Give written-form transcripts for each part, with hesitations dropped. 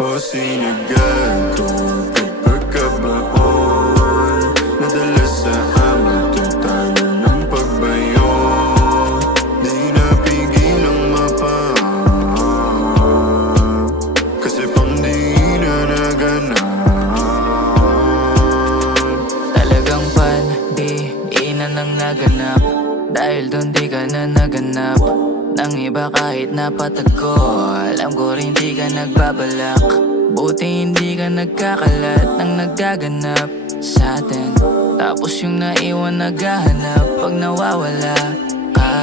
O sinagal ko kapag kabaon, madalas sa amat yung talo ng pagbayo. Di napigil ang mapa, kasi pang di na naganap. Talagang pandiinan ang naganap, dahil doon di ka na naganap ng iba kahit napatago. Alam ko rin di ka nagbabalak, buti hindi ka nagkakalat ng nagaganap sa atin. Tapos yung naiwan naghahanap pag nawawala ka.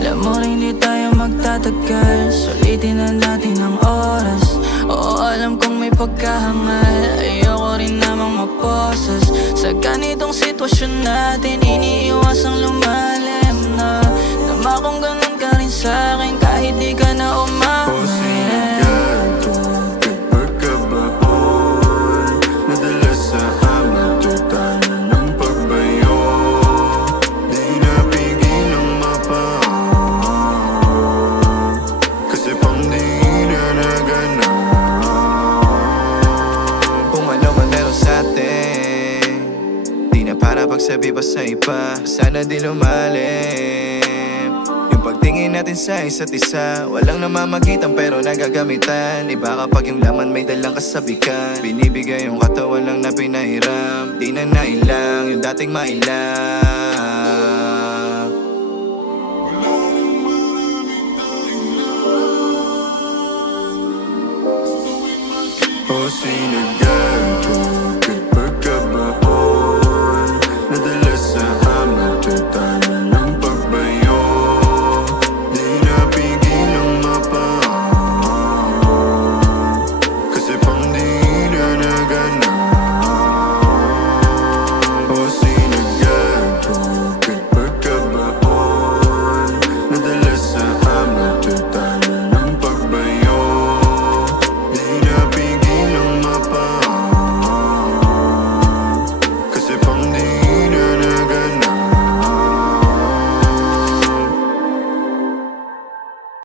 Alam mo rin di tayo magtatagal, sulitin na natin ang oras. Oo, alam kong may pagkahangal, ayoko rin namang maposas. Sa ganitong sitwasyon natin, iniiwasang lumalim na nama kung ganun ka rin sa'kin kahit di ka na O umamin. sinagal ko kapag kabaon, madalas sa amat yung talo ng pagbayo. Di napigil ang mapa, kasi pang di na naganap. Kung ano man meron sa'tin, di na para pagsabi pa sa iba, sana di lumalim. Yung pagtingin natin sa isa't isa, walang namamagitan pero nagagamitan. Iba kapag yung laman may dalang kasabikan, binibigay yung katawan lang na pinahiram. Di na nailang yung dating mailang. O sinagal